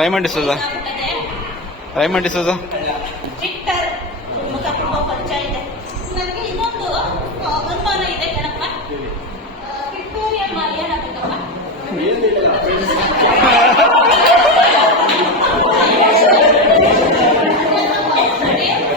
Raymond D'Souza Raymond D'Souza Victor ಮುಖ ತುಂಬ ಪರಿಚಯ ಇದೆ. ನನಗೆ ಇನ್ನೊಂದು ಅನುಮಾನ ಇದೆ ಕಣಪ್ಪ, ವಿಕ್ಟೋರಿಯಾ ಏನಬೇಕಪ್ಪ?